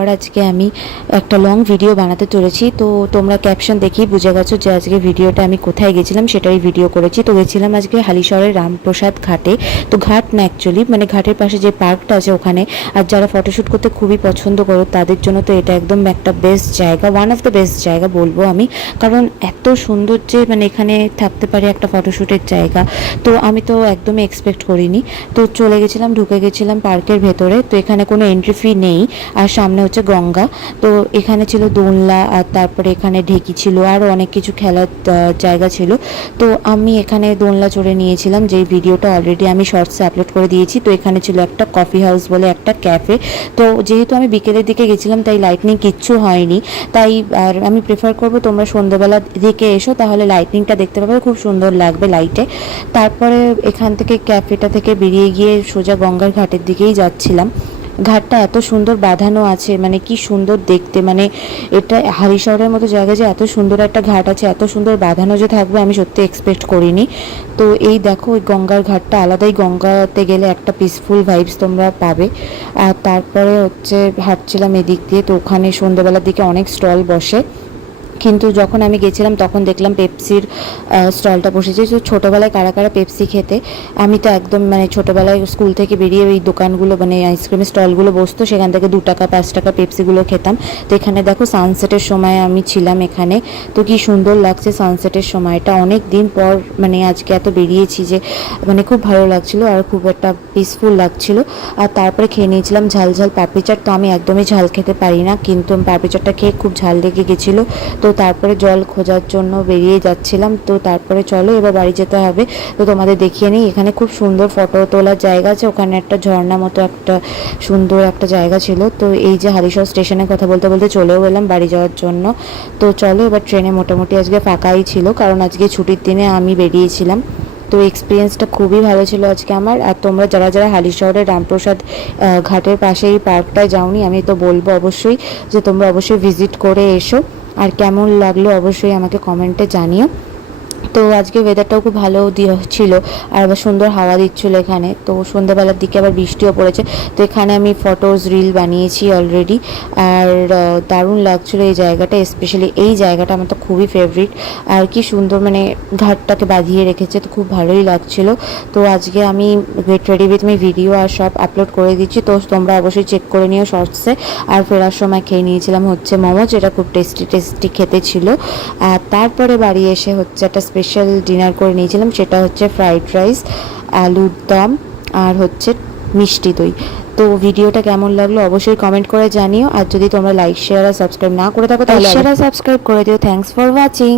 পর আজকে আমি একটা লং ভিডিও বানাতে চলেছি। তো তোমরা ক্যাপশন দেখেই বুঝে গেছো যে আজকে ভিডিওটা আমি কোথায় গেছিলাম সেটাই ভিডিও করেছি। তো গেছিলাম আজকে হালিশহরের রামপ্রসাদ ঘাটে। তো ঘাট না অ্যাকচুয়ালি, মানে ঘাটের পাশে যে পার্কটা আছে ওখানে। আর যারা ফটোশ্যুট করতে খুবই পছন্দ করো তাদের জন্য তো এটা একদম একটা বেস্ট জায়গা, ওয়ান অফ দ্য বেস্ট জায়গা বলবো আমি। কারণ এত সুন্দর যে মানে এখানে থাকতে পারে একটা ফটোশ্যুটের জায়গা, তো আমি তো একদমই এক্সপেক্ট করিনি। তো চলে গেছিলাম, ঢুকে গেছিলাম পার্কের ভেতরে। তো এখানে কোনো এন্ট্রি ফি নেই, আর সামনে হচ্ছে গঙ্গা। তো এখানে ছিল দোলনা, আর তারপরে এখানে ঢেকি ছিল, আরও অনেক কিছু খেলার জায়গা ছিল। তো আমি এখানে দোলনা চড়ে নিয়েছিলাম, যেই ভিডিওটা অলরেডি আমি শর্টসে আপলোড করে দিয়েছি। তো এখানে ছিল একটা কফি হাউস বলে একটা ক্যাফে। তো যেহেতু আমি বিকেলের দিকে গেছিলাম তাই লাইটনিং কিচ্ছু হয়নি, তাই আর আমি প্রেফার করবো তোমরা সন্ধ্যেবেলার দিকে এসো, তাহলে লাইটনিংটা দেখতে পাবে, খুব সুন্দর লাগবে লাইটে। তারপরে এখান থেকে ক্যাফেটা থেকে বেরিয়ে গিয়ে সোজা গঙ্গার ঘাটের দিকেই যাচ্ছিলাম। ঘাটটা এত সুন্দর বাঁধানো আছে, মানে কি সুন্দর দেখতে, মানে এটা হালিশহরের মতো জায়গায় যে এত সুন্দর একটা ঘাট আছে, এত সুন্দর বাঁধানো যে থাকবে আমি সত্যি এক্সপেক্ট করিনি। তো এই দেখো ওই গঙ্গার ঘাটটা আলাদাই, গঙ্গাতে গেলে একটা পিসফুল ভাইবস তোমরা পাবে। আর তারপরে হচ্ছে হাঁটছিলাম এদিক দিয়ে। তো ওখানে সন্ধ্যেবেলার দিকে অনেক স্টল বসে, কিন্তু যখন আমি গেছিলাম তখন দেখলাম পেপসির স্টলটা বসেছে। তো ছোটোবেলায় কারা কারা পেপসি খেতে, আমি তো একদম মানে ছোটোবেলায় স্কুল থেকে বেরিয়ে ওই দোকানগুলো মানে আইসক্রিমের স্টলগুলো বসতো, সেখান থেকে 2 টাকা 5 টাকা পেপসিগুলো খেতাম। তো এখানে দেখো সানসেটের সময় আমি ছিলাম এখানে। তো কি সুন্দর লাগছে সানসেটের সময়টা, অনেক দিন পর মানে আজকে এত বেরিয়েছি যে মানে খুব ভালো লাগছিলো আর খুব একটা পিসফুল লাগছিলো। আর তারপরে খেয়ে নিয়েছিলাম ঝাল ঝাল পাপড়ি চাট। তো আমি একদমই ঝাল খেতে পারি না, কিন্তু পাপড়ি চাটটা খেয়ে খুব ঝাল লেগে গেছিলো। তো তারপরে জল খোঁজার জন্য বেরিয়ে যাচ্ছিলাম। তো তারপরে চলো এবার বাড়ি যেতে হবে। তো তোমাদের দেখিয়ে নিই, এখানে খুব সুন্দর ফটো তোলার জায়গা আছে, ওখানে একটা ঝর্ণা মতো একটা সুন্দর একটা জায়গা ছিল। তো এই যে হালিশহর স্টেশনের কথা বলতে বলতে চলেও এলাম বাড়ি যাওয়ার জন্য। তো চলো এবার ট্রেনে মোটামুটি আজকে ফাঁকাই ছিল, কারণ আজকে ছুটির দিনে আমি বেরিয়েছিলাম। তো এক্সপিরিয়েন্সটা খুবই ভালো ছিল আজকে আমার। আর তোমরা যারা যারা হালিশহরের রামপ্রসাদ ঘাটের পাশে এই পার্কটায় যাওনি, আমি তো বলবো অবশ্যই যে তোমরা অবশ্যই ভিজিট করে এসো। আর কেমন লাগলো অবশ্যই আমাকে কমেন্টে জানিও। তো আজকে ওয়েদারটাও খুব ভালো ছিল, আর আবার সুন্দর হাওয়া দিচ্ছিলো এখানে। তো সন্ধ্যাবেলার দিকে আবার বৃষ্টিও পড়েছে। তো এখানে আমি ফটোজ রিল বানিয়েছি অলরেডি, আর দারুণ লাগছিলো এই জায়গাটা, স্পেশালি এই জায়গাটা আমার তো খুবই ফেভারিট। আর কি সুন্দর মানে ঘাটটাকে বাঁধিয়ে রেখেছে, তো খুব ভালোই লাগছিলো। তো আজকে আমি get ready with me video আর সব আপলোড করে দিচ্ছি, তো তোমরা অবশ্যই চেক করে নিও শর্টসে। আর ফেরার সময় খেয়ে নিয়েছিলাম হচ্ছে মোমো, যেটা খুব টেস্টি খেতে ছিল। আর তারপরে বাড়ি এসে হচ্ছে একটা স্পেশাল ডিনার করে নিয়েছিলাম, সেটা হচ্ছে ফ্রাইড রাইস, আলুর দম, আর হচ্ছে মিষ্টি দই। তো ভিডিওটা কেমন লাগলো অবশ্যই কমেন্ট করে জানিও। আর যদি তোমরা লাইক শেয়ার আর সাবস্ক্রাইব না করে থাকো তাহলে সাবস্ক্রাইব করে দিও। Thanks for watching.